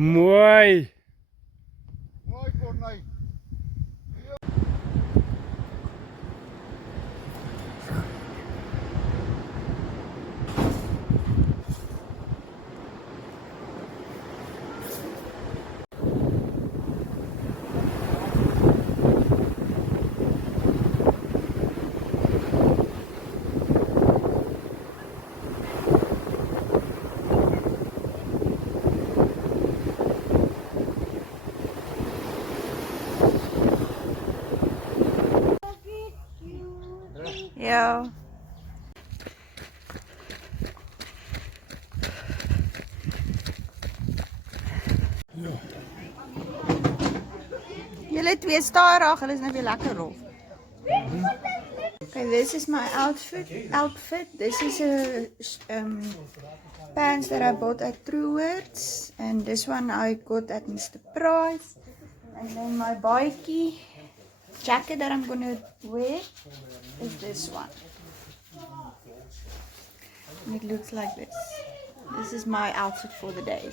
Mooi. Mooi Corné. Ja. Julle twee stadig, hulle is nou weer lekker rof. Okay, this is my outfit. This is a pants that I bought at Truworths, and this one I got at Mr. Price. And then my bikie jacket that I'm gonna wear is this one. And it looks like this. This is my outfit for the day.